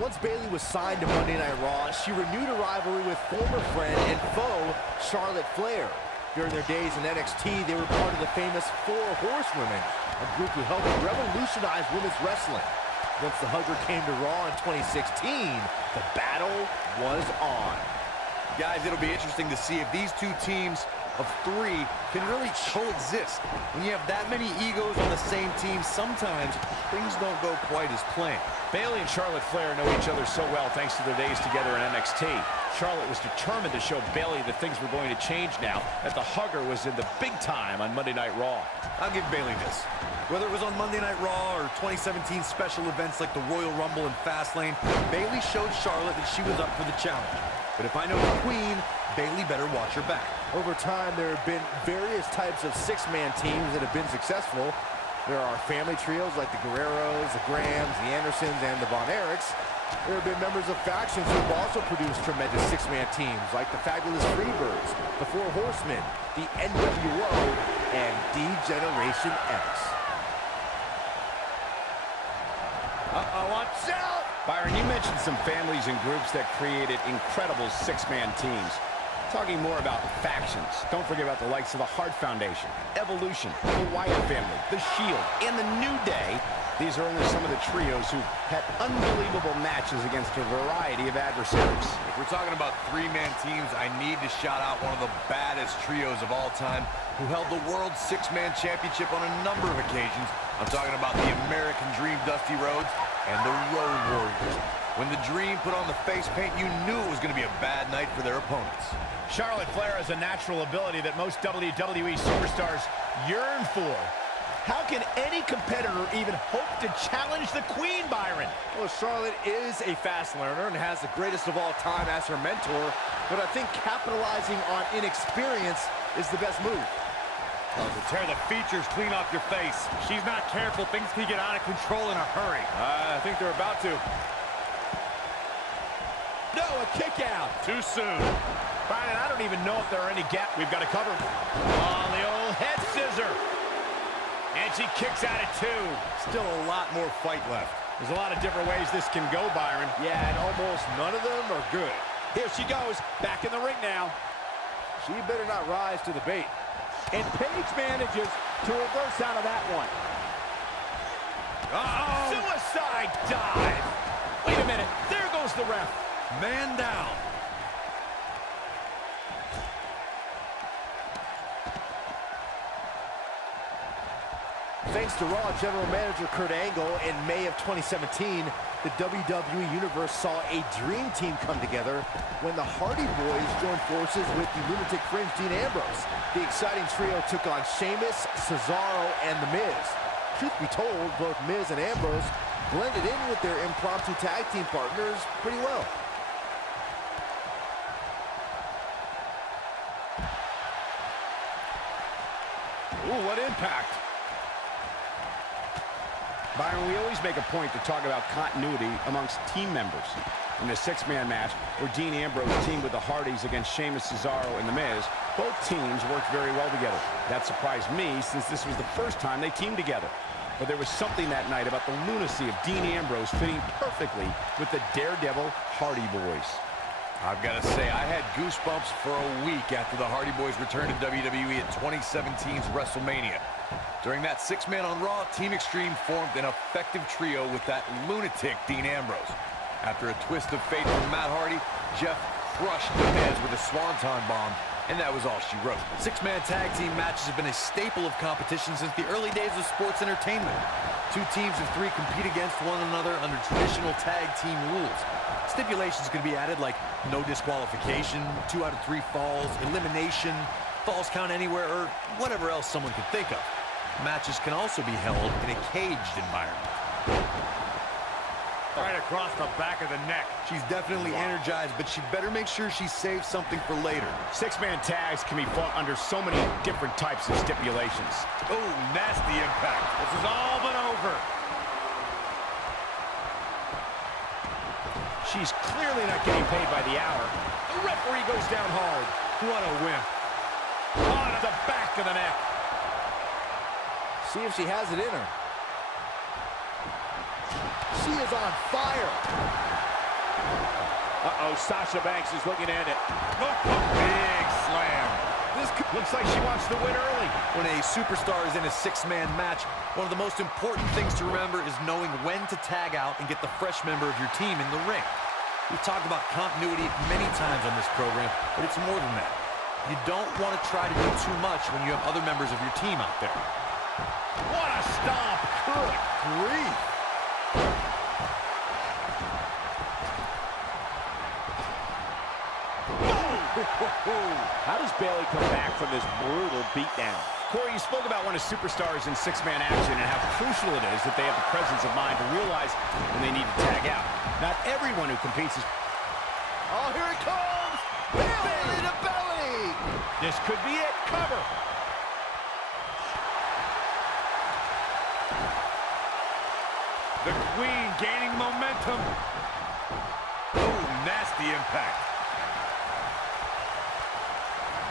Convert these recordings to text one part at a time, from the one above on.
Once Bayley was signed to Monday Night Raw, she renewed a rivalry with former friend and foe Charlotte Flair. During their days in NXT, they were part of the famous Four Horsewomen, a group who helped revolutionize women's wrestling. Once the Hugger came to Raw in 2016, the battle was on. Guys, it'll be interesting to see if these two teams of three can really coexist. When you have that many egos on the same team, sometimes things don't go quite as planned. Bayley and Charlotte Flair know each other so well thanks to their days together in NXT. Charlotte was determined to show Bayley that things were going to change now that the Hugger was in the big time on Monday Night Raw. I'll give Bayley this. Whether it was on Monday Night Raw or 2017 special events like the Royal Rumble and Fastlane, Bayley showed Charlotte that she was up for the challenge. But if I know the Queen, Bayley better watch her back. Over time, there have been various types of six-man teams that have been successful. There are family trios like the Guerreros, the Grahams, the Andersons, and the Von Erichs. There have been members of factions who have also produced tremendous six-man teams like the Fabulous Freebirds, the Four Horsemen, the NWO, and D-Generation X. Watch out! Byron, you mentioned some families and groups that created incredible six-man teams. Talking more about factions, don't forget about the likes of the Hart Foundation, Evolution, the Wyatt family, the Shield, and the New Day. These are only some of the trios who had unbelievable matches against a variety of adversaries. If we're talking about three-man teams, I need to shout out one of the baddest trios of all time who held the World Six-Man Championship on a number of occasions. I'm talking about the American Dream Dusty Rhodes and the Road Warriors. When the Dream put on the face paint, you knew it was going to be a bad night for their opponents. Charlotte Flair has a natural ability that most WWE superstars yearn for. How can any competitor even hope to challenge the Queen, Byron? Well, Charlotte is a fast learner and has the greatest of all time as her mentor, but I think capitalizing on inexperience is the best move. To tear the features clean off your face. She's not careful, things can get out of control in a hurry. I think they're about to. No, a kick out. Too soon. Byron, I don't even know if there are any gaps we've got to cover. Oh, the old head scissor. And she kicks out at two. Still a lot more fight left. There's a lot of different ways this can go, Byron. Yeah, and almost none of them are good. Here she goes, back in the ring now. She better not rise to the bait. And Paige manages to reverse out of that one. Uh-oh! Suicide dive! Wait a minute, there goes the ref. Man down. Thanks to Raw General Manager Kurt Angle, in May of 2017, the WWE Universe saw a dream team come together when the Hardy Boys joined forces with the Lunatic Fringe Dean Ambrose. The exciting trio took on Sheamus, Cesaro, and The Miz. Truth be told, both Miz and Ambrose blended in with their impromptu tag team partners pretty well. Ooh, what impact. Byron, we always make a point to talk about continuity amongst team members. In the six-man match, where Dean Ambrose teamed with the Hardys against Sheamus, Cesaro, and The Miz, both teams worked very well together. That surprised me, since this was the first time they teamed together. But there was something that night about the lunacy of Dean Ambrose fitting perfectly with the Daredevil Hardy Boys. I've got to say, I had goosebumps for a week after the Hardy Boys returned to WWE at 2017's WrestleMania. During that six-man on Raw, Team Extreme formed an effective trio with that lunatic Dean Ambrose. After a twist of fate from Matt Hardy, Jeff crushed The Miz with a swanton bomb, and that was all she wrote. Six-man tag team matches have been a staple of competition since the early days of sports entertainment. Two teams of three compete against one another under traditional tag team rules. Stipulations can be added like no disqualification, 2 out of 3 falls, elimination, falls count anywhere, or whatever else someone could think of. Matches can also be held in a caged environment. Right across the back of the neck. She's definitely energized, but she better make sure she saves something for later. Six-man tags can be fought under so many different types of stipulations. Oh, nasty impact. This is all but over. She's clearly not getting paid by the hour. The referee goes down hard. What a wimp. On the back of the neck. See if she has it in her. She is on fire. Uh-oh, Sasha Banks is looking to end it. Big slam. This looks like she wants to win early. When a superstar is in a six-man match, one of the most important things to remember is knowing when to tag out and get the fresh member of your team in the ring. We've talked about continuity many times on this program, but it's more than that. You don't want to try to do too much when you have other members of your team out there. What a stomp! Good grief. How does Bayley come back from this brutal beatdown? Corey, you spoke about when a superstar is in six-man action and how crucial it is that they have the presence of mind to realize when they need to tag out. Not everyone who competes is... Oh, here it comes! Belly to belly! This could be it. Cover! The Queen gaining momentum. Oh, nasty impact.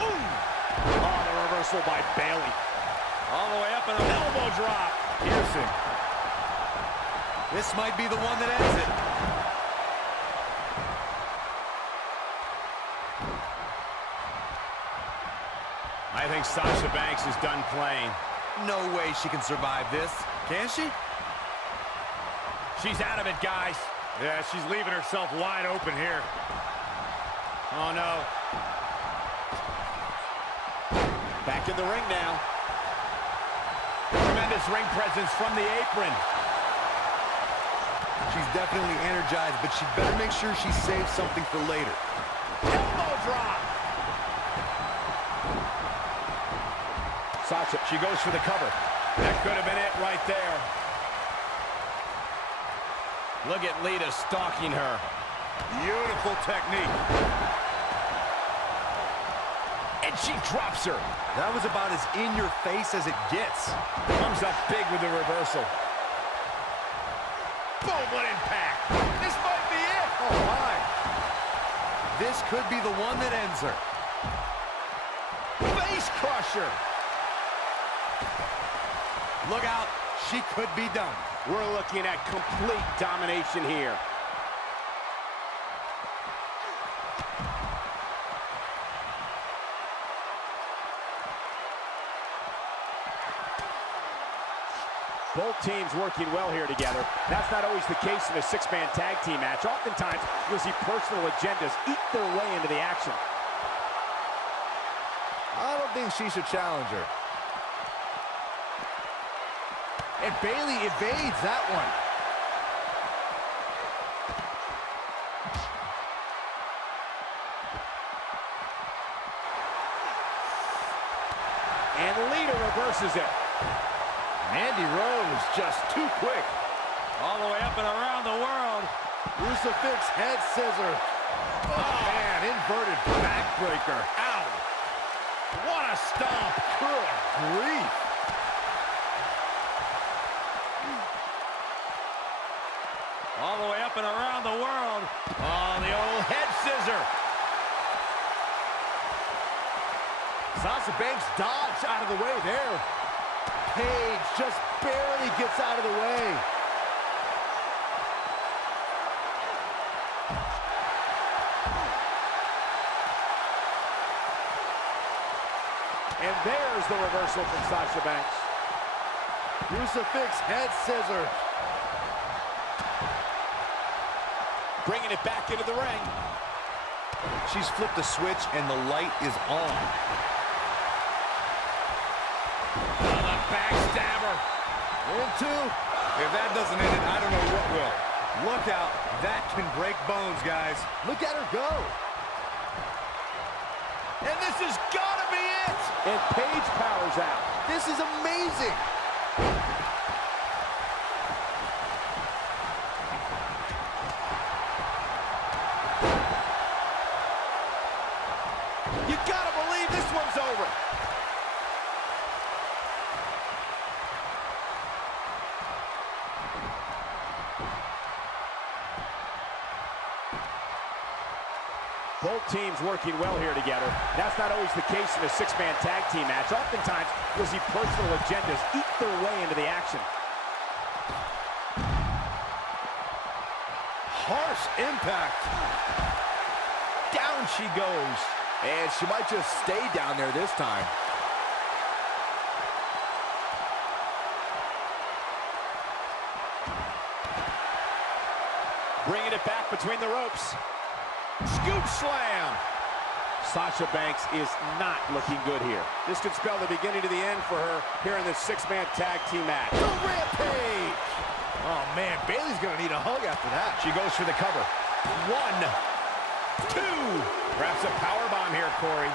Oh, the reversal by Bayley. All the way up and an elbow drop. Piercing. This might be the one that ends it. I think Sasha Banks is done playing. No way she can survive this. Can she? She's out of it, guys. Yeah, she's leaving herself wide open here. Oh, no. Back in the ring now. Tremendous ring presence from the apron. She's definitely energized, but she'd better make sure she saves something for later. Elbow drop. Sasha, she goes for the cover. That could have been it right there. Look at Lita stalking her. Beautiful technique. And she drops her. That was about as in your face as it gets. Comes up big with the reversal. Boom, what impact. This might be it. Oh, my. This could be the one that ends her. Face crusher. Look out. She could be done. We're looking at complete domination here. Both teams working well here together. That's not always the case in a six-man tag team match. Oftentimes, you'll see personal agendas eat their way into the action. I don't think she should challenge her. And Bayley evades that one. And Lita reverses it. Mandy Rose just too quick. All the way up and around the world. Crucifix head scissor. Oh, man, inverted backbreaker. Ow. What a stomp. Good grief. All the way up and around the world. Oh, the old head scissor. Sasha Banks dodged out of the way there. Paige just barely gets out of the way. And there's the reversal from Sasha Banks. Crucifix head scissor. Bringing it back into the ring. She's flipped the switch and the light is on. The backstabber. Into. If that doesn't end it, I don't know what will. Look out. That can break bones, guys. Look at her go. And this has got to be it. And Paige powers out. This is amazing. You got to believe this one's over. Both teams working well here together. That's not always the case in a six-man tag team match. Oftentimes, you'll see personal agendas eat their way into the action. harsh impact. Down she goes. And she might just stay down there this time. Bringing it back between the ropes. Scoop slam. Sasha Banks is not looking good here. This could spell the beginning to the end for her here in this six-man tag team match. The Rampage! Oh, man, Bayley's going to need a hug after that. She goes for the cover. 1, 2. Wraps a powerbomb here, Corey.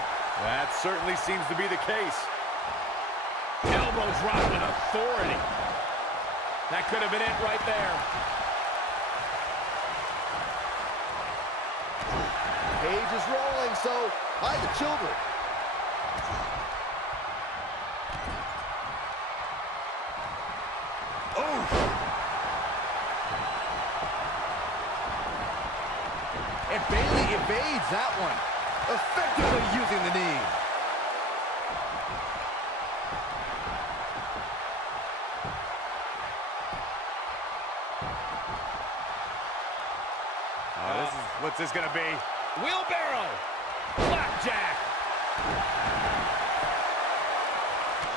That certainly seems to be the case. Elbow drop with authority. That could have been it right there. Paige is rolling, so hide the children. Oh! And Bayley evades that one, effectively using the knee. What's this gonna be? Wheelbarrow. Blackjack.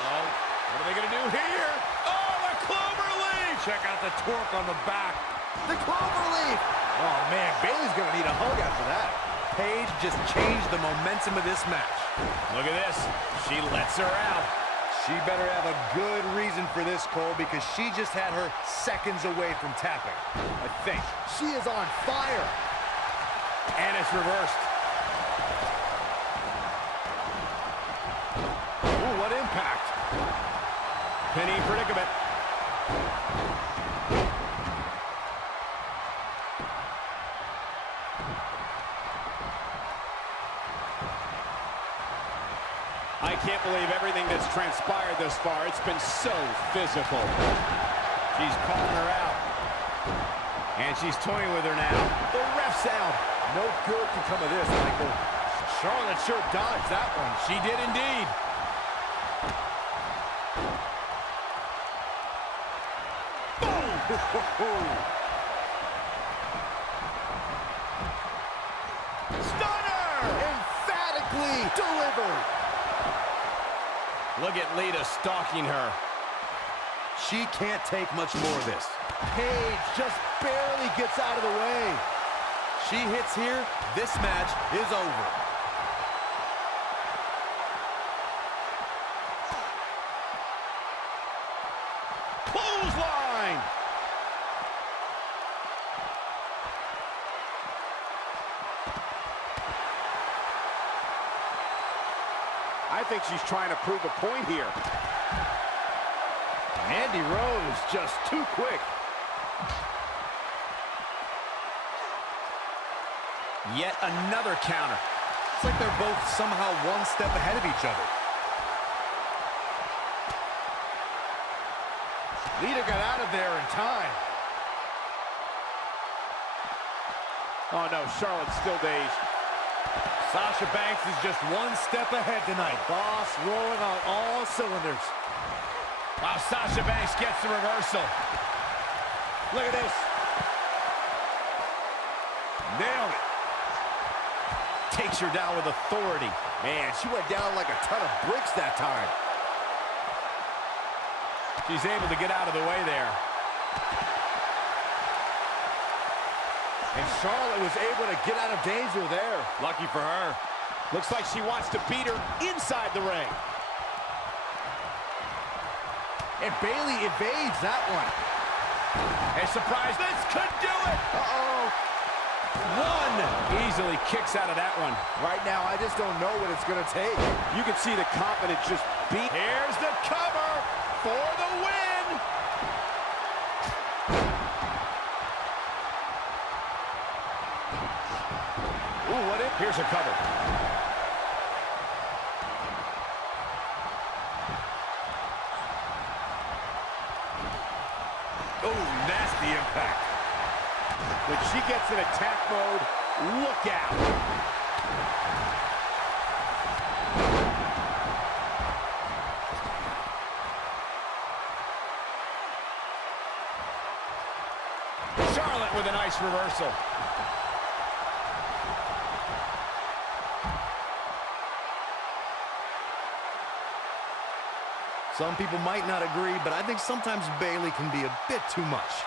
Oh, what are they gonna do here? Oh, the clover leaf. Check out the torque on the back. The clover leaf. Oh, man, Bayley's going to need a hug after that. Paige just changed the momentum of this match. Look at this. She lets her out. She better have a good reason for this, Cole, because she just had her seconds away from tapping, I think. She is on fire. And it's reversed. Ooh, what impact. Penny predicament. I can't believe everything that's transpired thus far. It's been so physical. She's calling her out. And she's toying with her now. The ref's out. No good can come of this, Michael. Charlotte sure dodged that one. She did indeed. Stunner! Emphatically delivered. Look at Lita stalking her. She can't take much more of this. Paige just barely gets out of the way. She hits here, this match is over. Clothesline! I think she's trying to prove a point here. Mandy Rose just too quick. Yet another counter. It's like they're both somehow one step ahead of each other. Lita got out of there in time. Oh no, Charlotte's still dazed. Sasha Banks is just one step ahead tonight. Boss rolling on all cylinders. Wow, Sasha Banks gets the reversal. Look at this. Nailed it. Takes her down with authority. Man, she went down like a ton of bricks that time. She's able to get out of the way there. And Charlotte was able to get out of danger there. Lucky for her. Looks like she wants to beat her inside the ring. And Bayley evades that one. A surprise. This could do it. Uh-oh. One. Easily kicks out of that one. Right now, I just don't know what it's going to take. You can see the confidence just beat. Here's the cover for the win. Ooh, what if? Here's a cover. Oh, nasty impact. When she gets in attack mode, look out. Charlotte with a nice reversal. Some people might not agree, but I think sometimes Bayley can be a bit too much.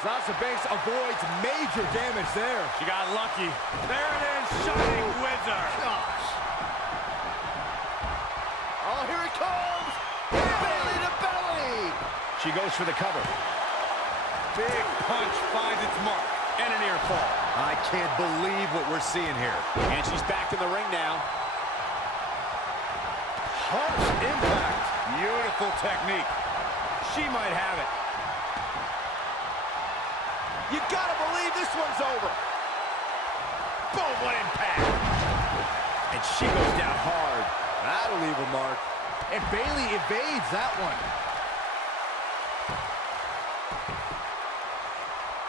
Sasha Banks avoids major damage there. She got lucky. There it is, Shining Wizard. Gosh. Oh, here it comes. Bayley to belly. She goes for the cover. Big punch finds its mark. And a near fall. I can't believe what we're seeing here. And she's back in the ring now. Harsh impact. Beautiful technique. She might have it. You gotta believe this one's over. Boom, what impact. And she goes down hard. That'll leave a mark. And Bayley evades that one.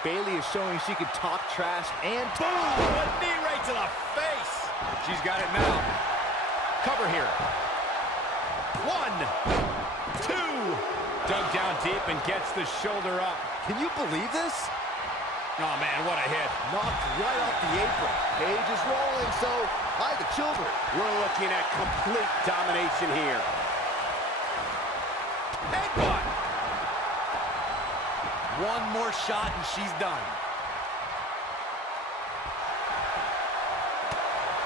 Bayley is showing she can talk trash and Boom! A knee right to the face. She's got it now. Cover here. 1, 2. Dug down deep and gets the shoulder up. can you believe this? Oh, man, what a hit. Knocked right off the apron. Paige is rolling, so hide the children. We're looking at complete domination here. Headbutt. One more shot and she's done.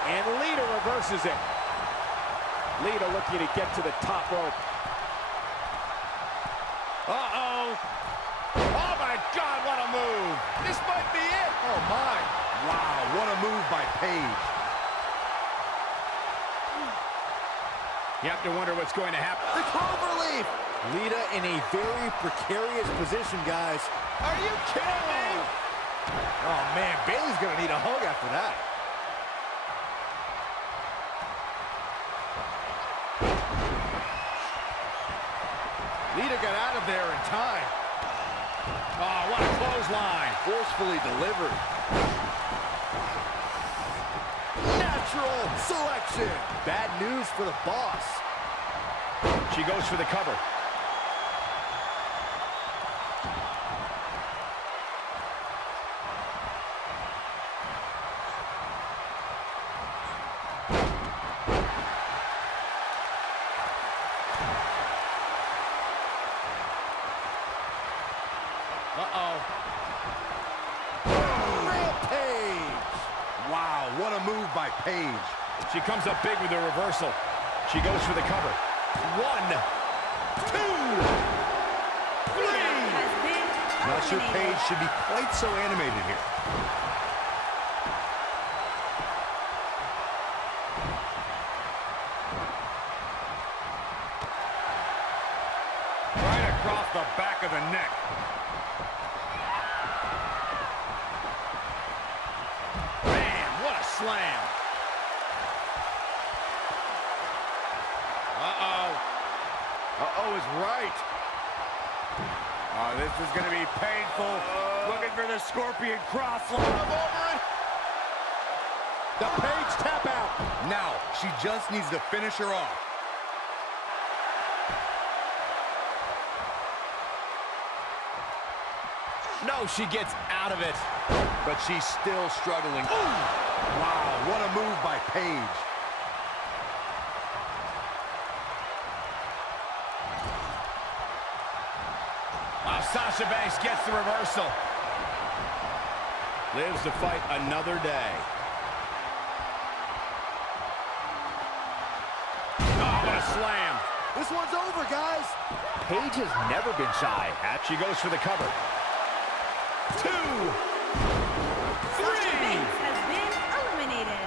And Lita reverses it. Lita looking to get to the top rope. Uh-oh. Oh, my God, what a move. This might be it. Oh, my. Wow, what a move by Paige. You have to wonder what's going to happen. The cloverleaf. Lita in a very precarious position, guys. Are you kidding me? Oh, man, Bayley's going to need a hug after that. Lita got out of there in time. Oh, what a clothesline. Forcefully delivered. Natural selection. Bad news for the boss. She goes for the cover. Uh-oh. Rampage. Wow, what a move by Paige. She comes up big with the reversal. She goes for the cover. 1, 2, 3. Not sure Paige should be quite so animated here. Right across the back of the neck. Man, what a slam. Uh-oh. Uh-oh is right. Oh, this is going to be painful. Looking for the Scorpion crossline. Over it. The Paige tap out. Now, she just needs to finish her off. No, she gets out of it. But she's still struggling. Ooh. Wow, what a move by Paige. Wow, Sasha Banks gets the reversal. Lives to fight another day. Oh, what a slam. This one's over, guys. Paige has never been shy. She goes for the cover. 2, 3. Banks has been eliminated.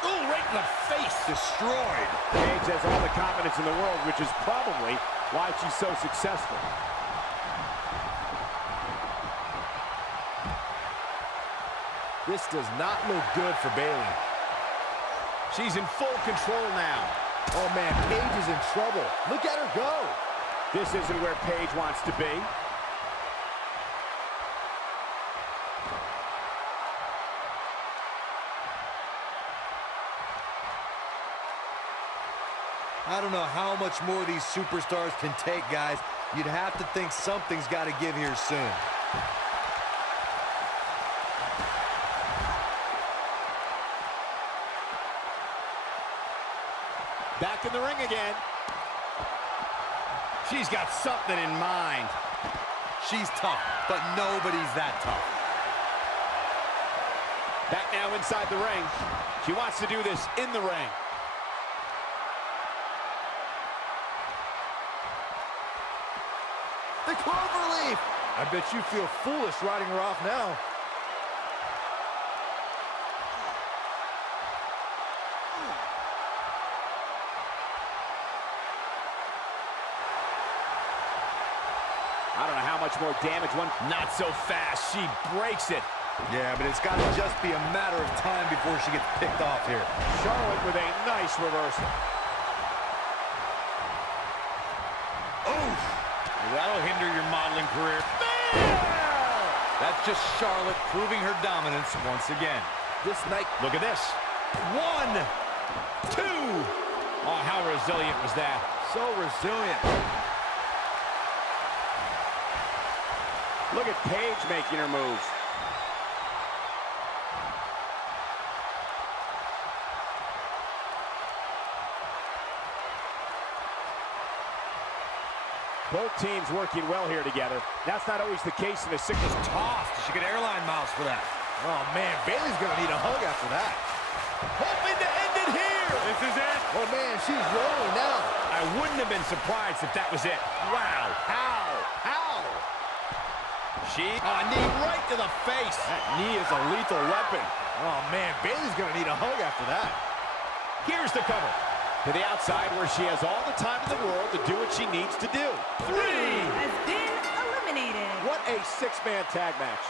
Ooh, right in the face. Destroyed. Paige has all the confidence in the world, which is probably why she's so successful. This does not look good for Bayley. She's in full control now. Oh, man, Paige is in trouble. Look at her go. This isn't where Paige wants to be. I don't know how much more these superstars can take, guys. You'd have to think something's got to give here soon. Back in the ring again. She's got something in mind. She's tough, but nobody's that tough. Back now inside the ring. She wants to do this in the ring. The cloverleaf! I bet you feel foolish riding her off now. I don't know how much more damage one... Not so fast. She breaks it. Yeah, but it's got to just be a matter of time before she gets picked off here. Charlotte with a nice reversal. Oh! That'll hinder your modeling career. That's just Charlotte proving her dominance once again. This night... Look at this. 1, 2. Oh, how resilient was that? So resilient. Look at Paige making her moves. Both teams working well here together. That's not always the case in a singles toss. She get airline miles for that. Oh, man, Bayley's going to need a hug after that. Hoping to end it here. This is it. Oh, man, she's rolling now. I wouldn't have been surprised if that was it. Wow. How? Knee right to the face. That knee is a lethal weapon. Oh, man, Bayley's going to need a hug after that. Here's the cover. To the outside where she has all the time in the world to do what she needs to do. 3 has been eliminated. What a six-man tag match.